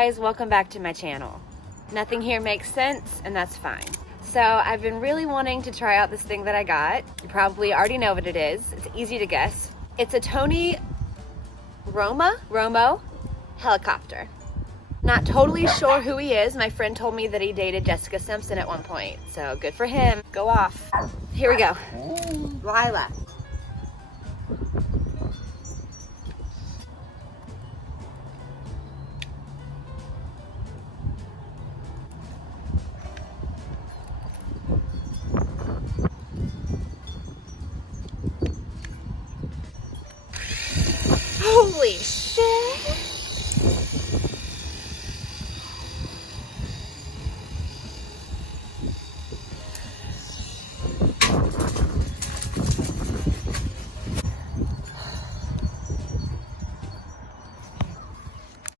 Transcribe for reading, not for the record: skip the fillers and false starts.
Guys, welcome back to my channel. Nothing here makes sense, and that's fine. So I've been really wanting to try out this thing that I got. You probably already know what it is. It's easy to guess. It's a Romo Helicopter. Not totally sure who he is. My friend told me that he dated Jessica Simpson at one point. So good for him. Go off. Here we go. Lila.